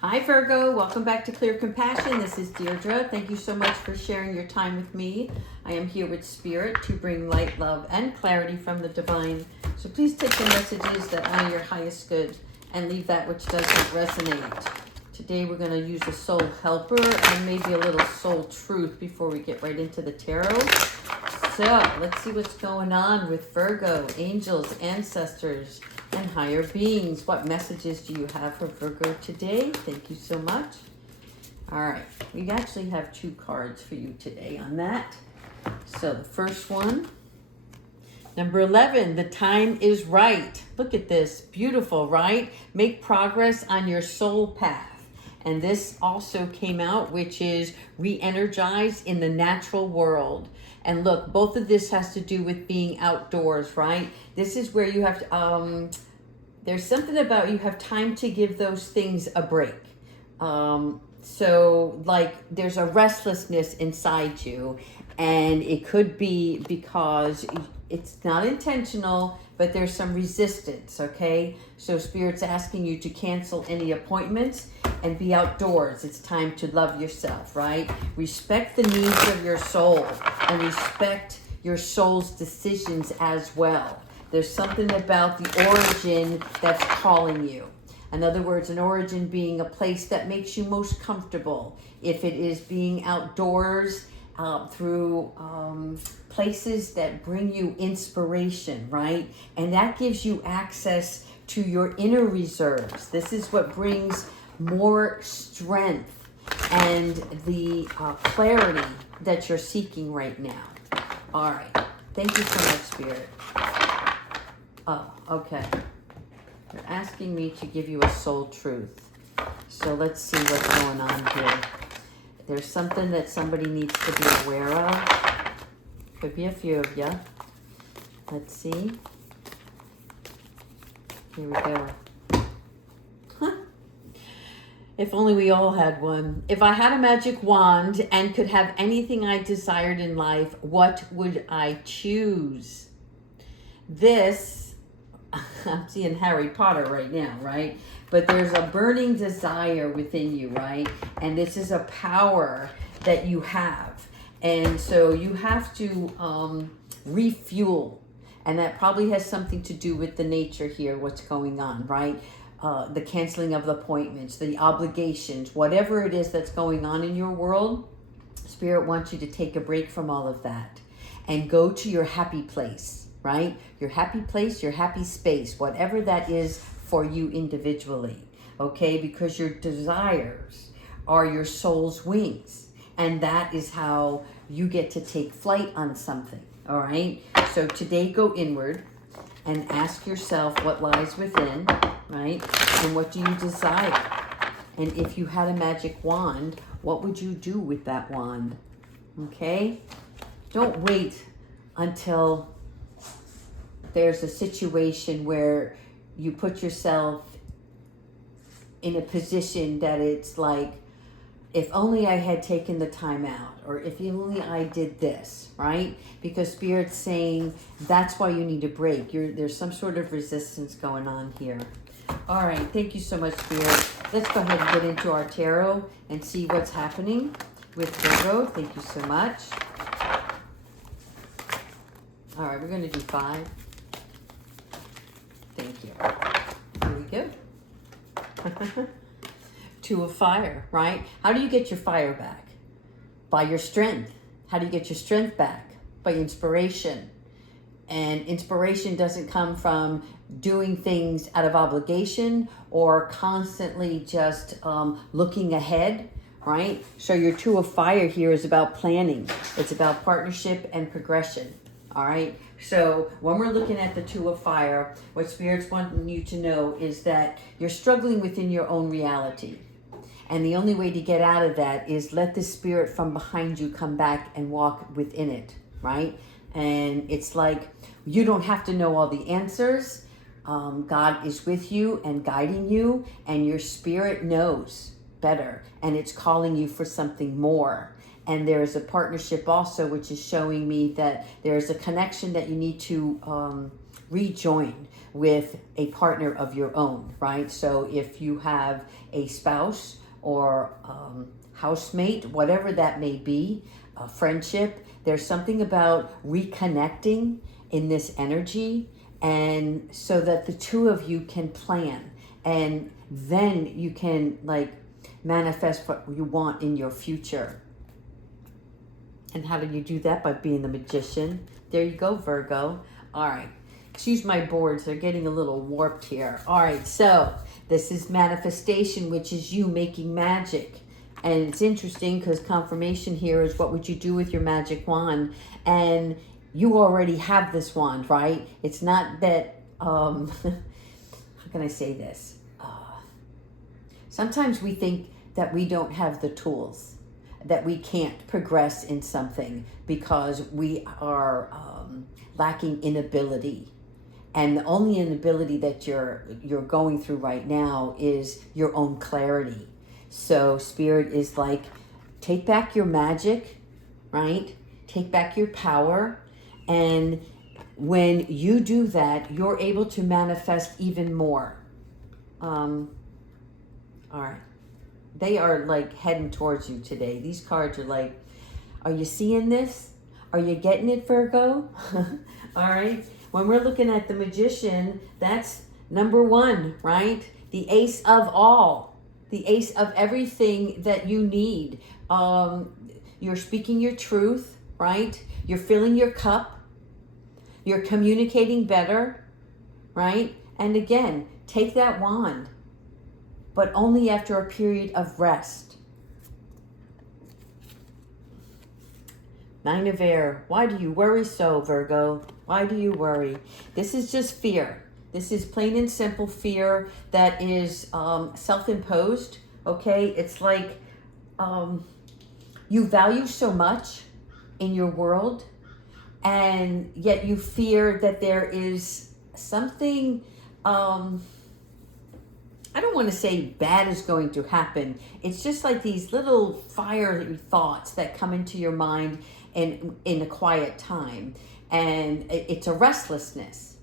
Hi Virgo, welcome back to Clear Compassion. This is Deirdre. Thank you so much for sharing your time with me. I am here with Spirit to bring light, love, and clarity from the divine. So please take the messages that honor your highest good and leave that which doesn't resonate. Today we're going to use a soul helper and maybe a little soul truth before we get right into the tarot. So let's see what's going on with Virgo, angels, ancestors, and higher beings. What messages do you have for Virgo today? Thank you so much. All right, we actually have two cards for you today on that. So the first one, number 11, the time is right. Look at this, beautiful, right? Make progress on your soul path. And this also came out, which is re-energized in the natural world. And look, both of this has to do with being outdoors, right? This is where you have to, there's something about you have time to give those things a break. So like there's a restlessness inside you, and it could be because it's not intentional, but there's some resistance, okay? So Spirit's asking you to cancel any appointments and be outdoors. It's time to love yourself, right? Respect the needs of your soul and respect your soul's decisions as well. There's something about the origin that's calling you. In other words, an origin being a place that makes you most comfortable. If it is being outdoors, through places that bring you inspiration, right? And that gives you access to your inner reserves. This is what brings more strength and the clarity that you're seeking right now. All right. Thank you so much, Spirit. Oh, okay. They're asking me to give you a soul truth. So let's see what's going on here. There's something that somebody needs to be aware of. Could be a few of you. Let's see. Here we go. Huh. If only we all had one. If I had a magic wand and could have anything I desired in life, what would I choose? This, I'm seeing Harry Potter right now, right? But there's a burning desire within you, right? And this is a power that you have. And so you have to refuel. And that probably has something to do with the nature here, what's going on, right? The canceling of the appointments, the obligations, whatever it is that's going on in your world, Spirit wants you to take a break from all of that and go to your happy place, right? Your happy place, your happy space, whatever that is for you individually, okay? Because your desires are your soul's wings, and that is how you get to take flight on something, all right? So today go inward and ask yourself what lies within, right? And what do you desire? And if you had a magic wand, what would you do with that wand, okay? Don't wait until there's a situation where you put yourself in a position that it's like, if only I had taken the time out, or if only I did this, right? Because Spirit's saying that's why you need a break. There's some sort of resistance going on here. All right, thank you so much, Spirit. Let's go ahead and get into our tarot and see what's happening with Virgo. Thank you so much. All right, we're going to do 5. Thank you. Here we go. 2 of fire, right? How do you get your fire back? By your strength. How do you get your strength back? By inspiration. And inspiration doesn't come from doing things out of obligation or constantly just looking ahead, right? So your 2 of fire here is about planning. It's about partnership and progression. All right. So when we're looking at the 2 of fire, what Spirit's wanting you to know is that you're struggling within your own reality. And the only way to get out of that is let the spirit from behind you come back and walk within it, right? And it's like, you don't have to know all the answers. God is with you and guiding you, and your spirit knows better, and it's calling you for something more. And there's a partnership also, which is showing me that there's a connection that you need to rejoin with a partner of your own, right? So if you have a spouse or housemate, whatever that may be, a friendship, there's something about reconnecting in this energy, and so that the two of you can plan, and then you can like manifest what you want in your future. And how do you do that? By being the magician. There you go, Virgo. All right. Excuse my boards. They're getting a little warped here. All right. So this is manifestation, which is you making magic. And it's interesting because confirmation here is what would you do with your magic wand? And you already have this wand, right? It's not that, how can I say this? Sometimes we think that we don't have the tools, that we can't progress in something because we are lacking inability. And the only inability that you're going through right now is your own clarity. So Spirit is like, take back your magic, right? Take back your power. And when you do that, you're able to manifest even more. All right. They are like heading towards you today. These cards are like, are you seeing this? Are you getting it, Virgo? All right. When we're looking at the magician, that's number one, right? The ace of all, the ace of everything that you need. You're speaking your truth, right? You're filling your cup. You're communicating better, right? And again, take that wand, but only after a period of rest. Nine of Air. Why do you worry so, Virgo? Why do you worry? This is just fear. This is plain and simple fear that is self-imposed, okay? It's like you value so much in your world, and yet you fear that there is something, I don't want to say bad is going to happen. It's just like these little fiery thoughts that come into your mind in a quiet time. And it's a restlessness.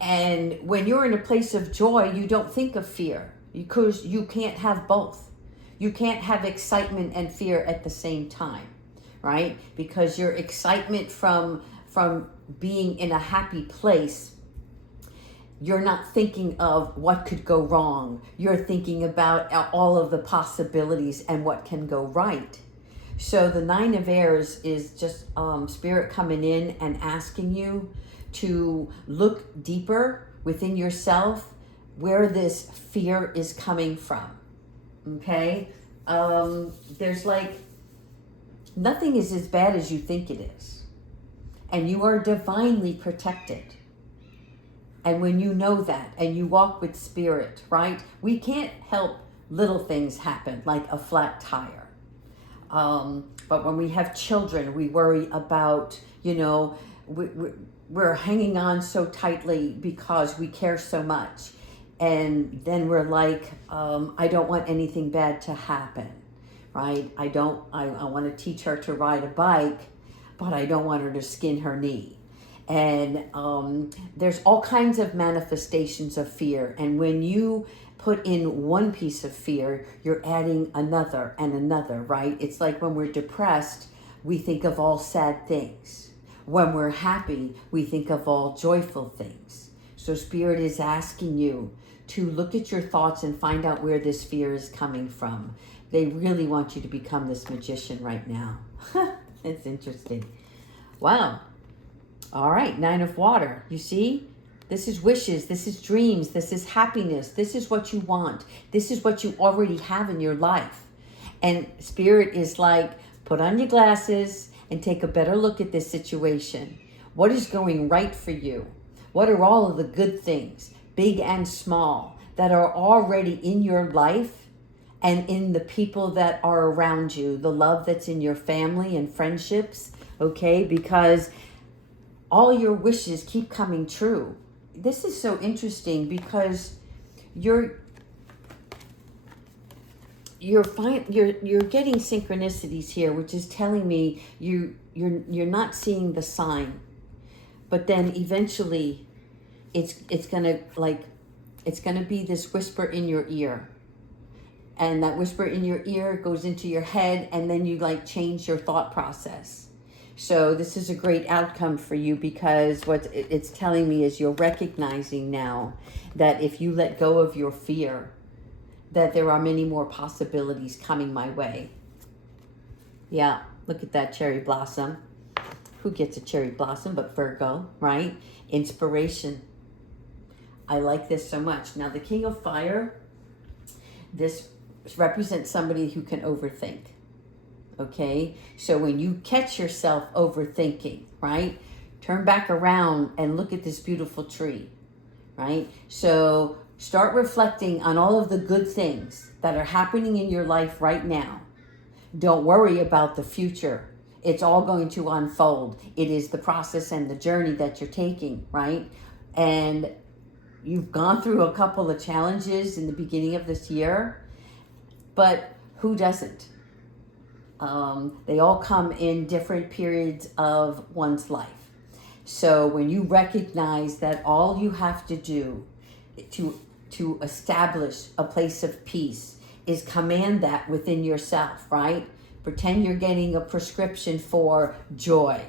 And when you're in a place of joy, you don't think of fear, because you can't have both. You can't have excitement and fear at the same time, right? Because your excitement from being in a happy place, you're not thinking of what could go wrong. You're thinking about all of the possibilities and what can go right. So the Nine of Airs is just Spirit coming in and asking you to look deeper within yourself where this fear is coming from. Okay? There's like, nothing is as bad as you think it is. And you are divinely protected. And when you know that and you walk with Spirit, right? We can't help little things happen, like a flat tire. But when we have children, we worry about, we're hanging on so tightly because we care so much. And then we're like, I don't want anything bad to happen, right? I want to teach her to ride a bike, but I don't want her to skin her knee. And there's all kinds of manifestations of fear. And when you put in one piece of fear, you're adding another and another, right? It's like when we're depressed, we think of all sad things. When we're happy, we think of all joyful things. So Spirit is asking you to look at your thoughts and find out where this fear is coming from. They really want you to become this magician right now. It's interesting. Wow. All right, Nine of Water. You see? This is wishes. This is dreams. This is happiness. This is what you want. This is what you already have in your life. And Spirit is like, put on your glasses and take a better look at this situation. What is going right for you? What are all of the good things, big and small, that are already in your life and in the people that are around you, the love that's in your family and friendships, okay? Because all your wishes keep coming true. This is so interesting because you're getting synchronicities here, which is telling me you're not seeing the sign, but then eventually it's gonna it's gonna be this whisper in your ear, and that whisper in your ear goes into your head, and then you like change your thought process. So this is a great outcome for you, because what it's telling me is you're recognizing now that if you let go of your fear, that there are many more possibilities coming my way. Yeah, look at that cherry blossom. Who gets a cherry blossom but Virgo, right? Inspiration. I like this so much. Now the King of Fire, this represents somebody who can overthink. Okay, so when you catch yourself overthinking, right, turn back around and look at this beautiful tree, right? So start reflecting on all of the good things that are happening in your life right now. Don't worry about the future. It's all going to unfold. It is the process and the journey that you're taking, right? And you've gone through a couple of challenges in the beginning of this year, but who doesn't? They all come in different periods of one's life. So when you recognize that all you have to do to establish a place of peace is command that within yourself, right? Pretend you're getting a prescription for joy.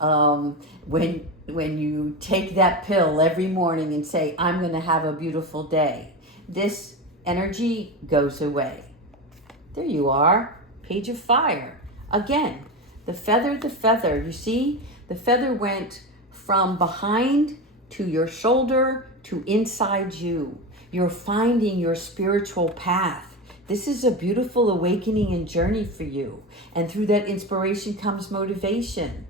When you take that pill every morning and say, I'm going to have a beautiful day, this energy goes away. There you are. Page of Fire. Again, the feather, you see? The feather went from behind to your shoulder to inside you. You're finding your spiritual path. This is a beautiful awakening and journey for you. And through that inspiration comes motivation.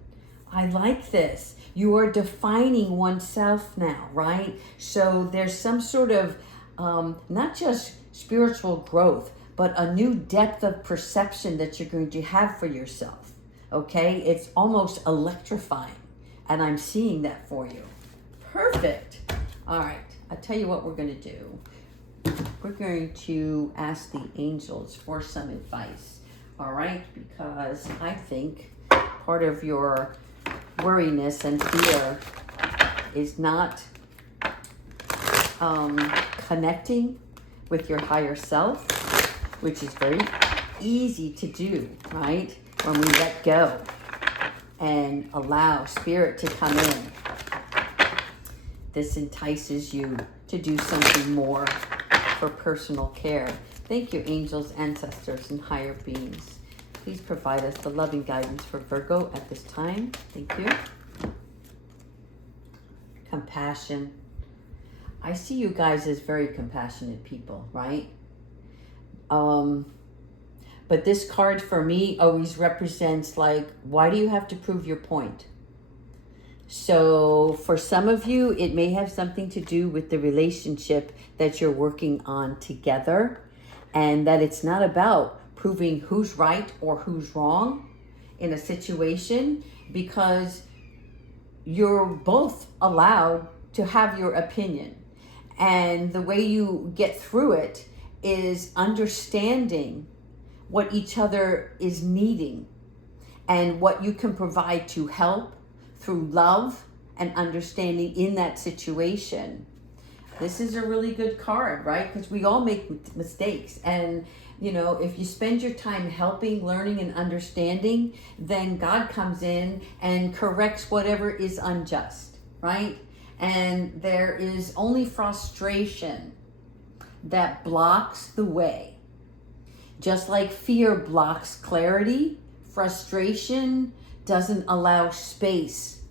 I like this. You are defining oneself now, right? So there's some sort of, not just spiritual growth, but a new depth of perception that you're going to have for yourself, okay? It's almost electrifying, and I'm seeing that for you. Perfect. All right, I'll tell you what we're going to do. We're going to ask the angels for some advice, all right? Because I think part of your worriness and fear is not connecting with your higher self, which is very easy to do, right? When we let go and allow spirit to come in. This entices you to do something more for personal care. Thank you, angels, ancestors, and higher beings. Please provide us the loving guidance for Virgo at this time. Thank you. Compassion. I see you guys as very compassionate people, right? But this card for me always represents like, why do you have to prove your point? So for some of you, it may have something to do with the relationship that you're working on together, and that it's not about proving who's right or who's wrong in a situation, because you're both allowed to have your opinion. And the way you get through it is understanding what each other is needing and what you can provide to help through love and understanding in that situation. This is a really good card, right? Because we all make mistakes. And, you know, if you spend your time helping, learning, and understanding, then God comes in and corrects whatever is unjust, right? And there is only frustration that blocks the way. Just like fear blocks clarity, frustration doesn't allow space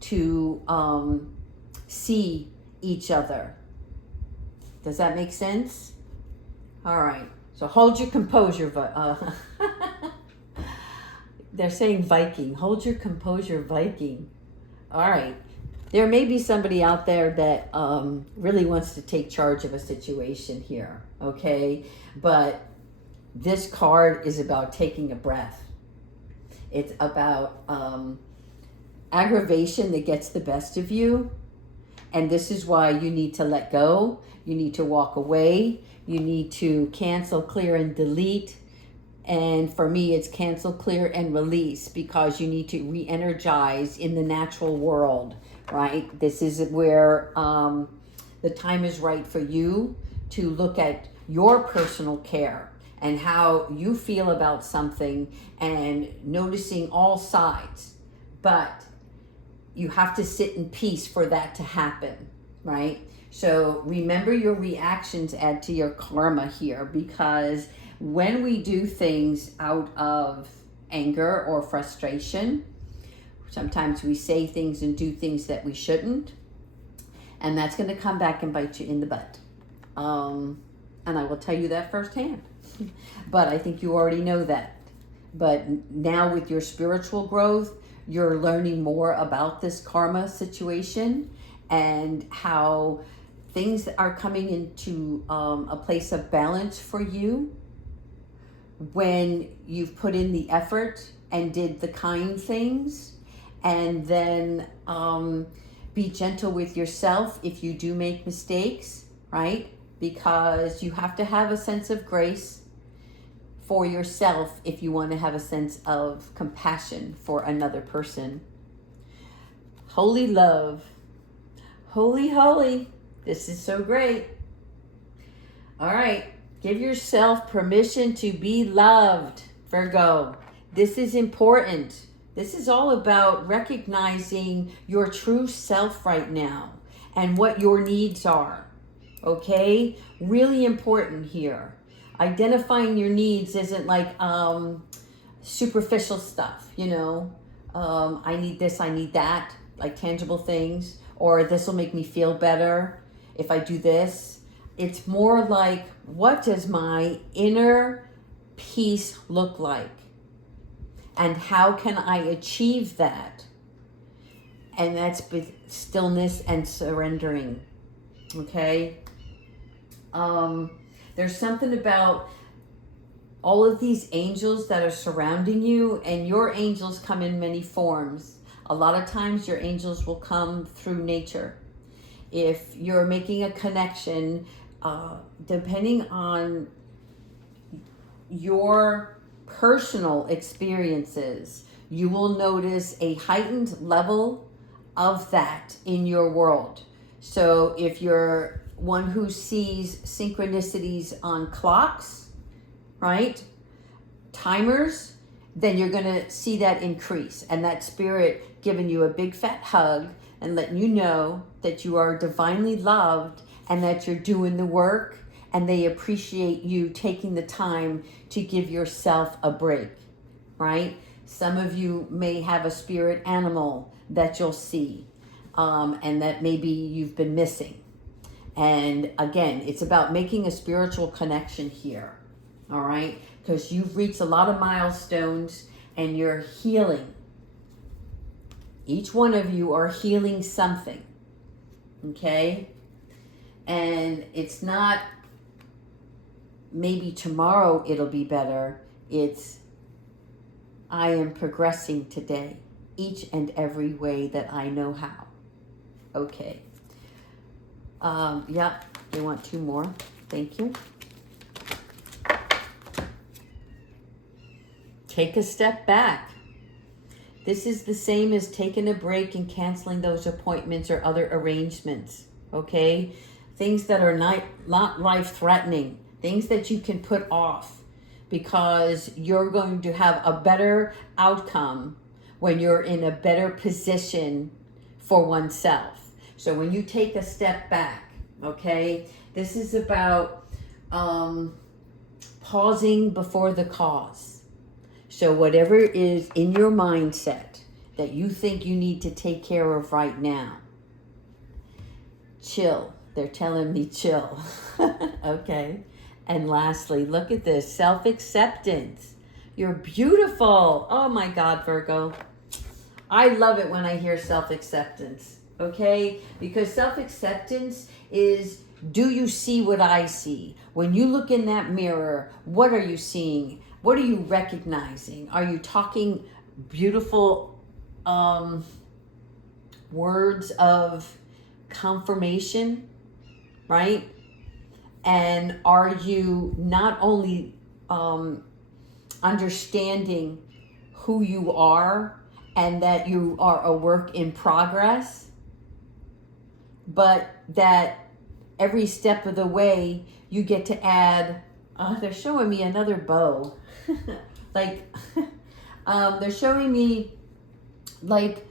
to see each other. Does that make sense? All right. So hold your composure. They're saying Viking. Hold your composure, Viking. All right. There may be somebody out there that really wants to take charge of a situation here, okay? But this card is about taking a breath. It's about aggravation that gets the best of you. And this is why you need to let go. You need to walk away. You need to cancel, clear, and delete. And for me, it's cancel, clear, and release, because you need to re-energize in the natural world, right? This is where the time is right for you to look at your personal care and how you feel about something and noticing all sides. But you have to sit in peace for that to happen, right? So remember, your reactions add to your karma here, because when we do things out of anger or frustration, sometimes we say things and do things that we shouldn't, and that's going to come back and bite you in the butt. And I will tell you that firsthand. But I think you already know that. But now with your spiritual growth, you're learning more about this karma situation and how things are coming into a place of balance for you when you've put in the effort and did the kind things. And then be gentle with yourself if you do make mistakes, right? Because you have to have a sense of grace for yourself if you want to have a sense of compassion for another person. Holy love. Holy, holy. This is so great. All right. Give yourself permission to be loved, Virgo. This is important. This is all about recognizing your true self right now and what your needs are. Okay? Really important here. Identifying your needs isn't like superficial stuff, you know. I need this, I need that, like tangible things, or this will make me feel better if I do this. It's more like, what does my inner peace look like? And how can I achieve that? And that's with stillness and surrendering. Okay? There's something about all of these angels that are surrounding you, and your angels come in many forms. A lot of times your angels will come through nature. If you're making a connection, depending on your personal experiences, you will notice a heightened level of that in your world. So if you're one who sees synchronicities on clocks, right, timers, then you're going to see that increase, and that spirit giving you a big fat hug and letting you know that you are divinely loved and that you're doing the work, and they appreciate you taking the time to give yourself a break, right? Some of you may have a spirit animal that you'll see, and that maybe you've been missing. And again, it's about making a spiritual connection here, all right? Because you've reached a lot of milestones and you're healing. Each one of you are healing something, okay? And it's not maybe tomorrow it'll be better. It's I am progressing today, each and every way that I know how. Okay. Yeah, they want two more. Thank you. Take a step back. This is the same as taking a break and canceling those appointments or other arrangements, okay? Things that are not life-threatening, things that you can put off because you're going to have a better outcome when you're in a better position for oneself. So when you take a step back, okay, this is about pausing before the cause. So whatever is in your mindset that you think you need to take care of right now, chill. They're telling me chill. Okay. And lastly, look at this, self-acceptance. You're beautiful. Oh my God, Virgo. I love it when I hear self-acceptance, okay? Because self-acceptance is, do you see what I see? When you look in that mirror, what are you seeing? What are you recognizing? Are you talking beautiful words of confirmation, right? And are you not only understanding who you are and that you are a work in progress, but that every step of the way you get to add, they're showing me another bow. Like, they're showing me, like,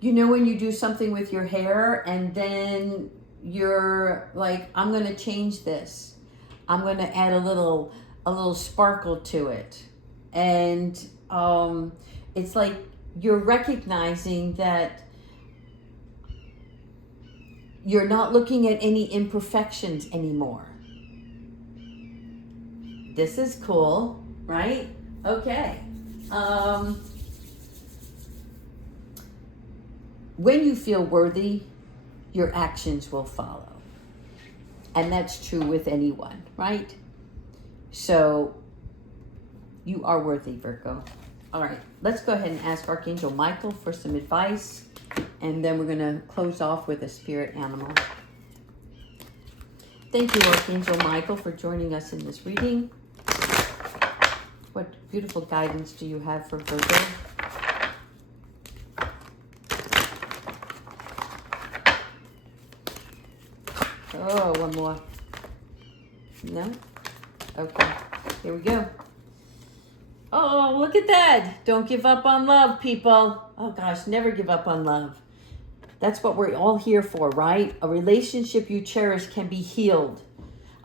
you know, when you do something with your hair and then you're like, I'm going to change this. I'm going to add a little sparkle to it. And it's like you're recognizing that you're not looking at any imperfections anymore. This is cool, right? Okay. When you feel worthy, your actions will follow. And that's true with anyone, right? So you are worthy, Virgo. All right, let's go ahead and ask Archangel Michael for some advice. And then we're going to close off with a spirit animal. Thank you, Archangel Michael, for joining us in this reading. What beautiful guidance do you have for Virgo? Oh, one more. No? Okay, here we go. Oh, look at that. Don't give up on love, people. Oh gosh, never give up on love. That's what we're all here for, right? A relationship you cherish can be healed.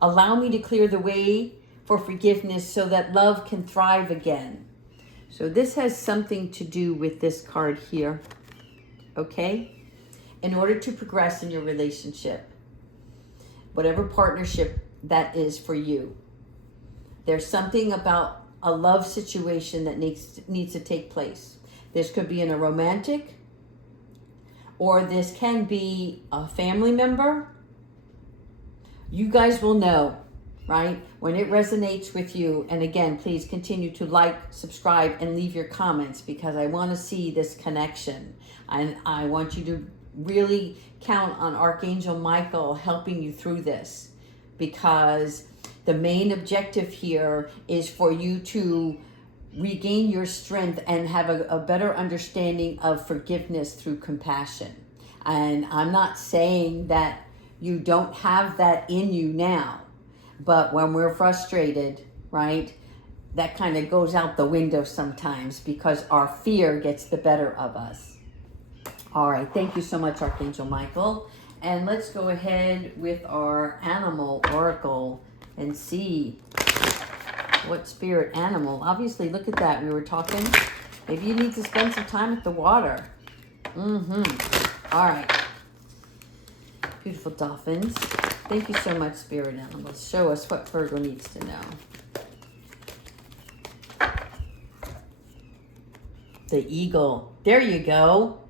Allow me to clear the way for forgiveness so that love can thrive again. So this has something to do with this card here, okay? In order to progress in your relationship, whatever partnership that is for you, there's something about a love situation that needs to take place. This could be in a romantic, or this can be a family member. You guys will know, right? When it resonates with you. And again, please continue to like, subscribe, and leave your comments because I want to see this connection. And I want you to really count on Archangel Michael helping you through this, because the main objective here is for you to regain your strength and have a better understanding of forgiveness through compassion. And I'm not saying that you don't have that in you now, but when we're frustrated, right, that kind of goes out the window sometimes because our fear gets the better of us. All right, thank you so much, Archangel Michael. And let's go ahead with our animal oracle and see what spirit animal. Obviously, look at that. We were talking. Maybe you need to spend some time at the water. All right. Beautiful dolphins. Thank you so much, spirit animals. Show us what Virgo needs to know. The eagle. There you go.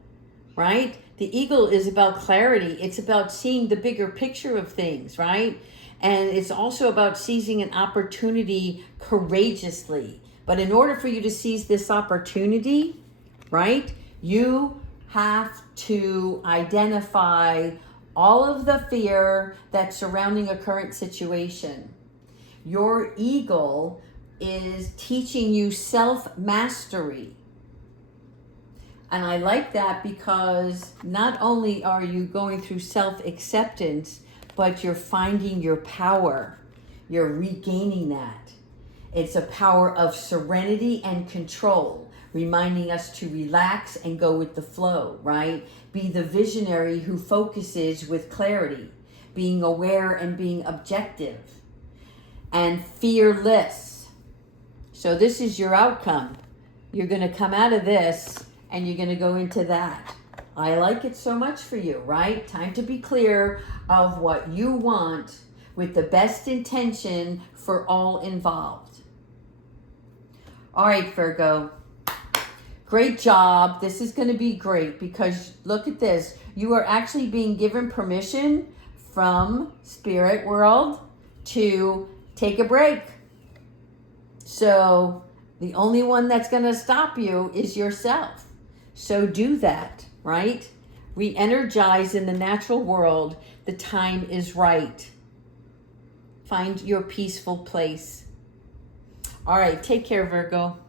Right? The eagle is about clarity. It's about seeing the bigger picture of things, right? And it's also about seizing an opportunity courageously. But in order for you to seize this opportunity, right, you have to identify all of the fear that's surrounding a current situation. Your eagle is teaching you self-mastery. And I like that because not only are you going through self-acceptance, but you're finding your power. You're regaining that. It's a power of serenity and control, reminding us to relax and go with the flow, right? Be the visionary who focuses with clarity, being aware and being objective, and fearless. So this is your outcome. You're going to come out of this and you're going to go into that. I like it so much for you, right? Time to be clear of what you want with the best intention for all involved. All right, Virgo. Great job. This is going to be great because look at this. You are actually being given permission from Spirit World to take a break. So the only one that's going to stop you is yourself. So do that, right? Re-energize in the natural world. The time is right. Find your peaceful place. All right, take care, Virgo.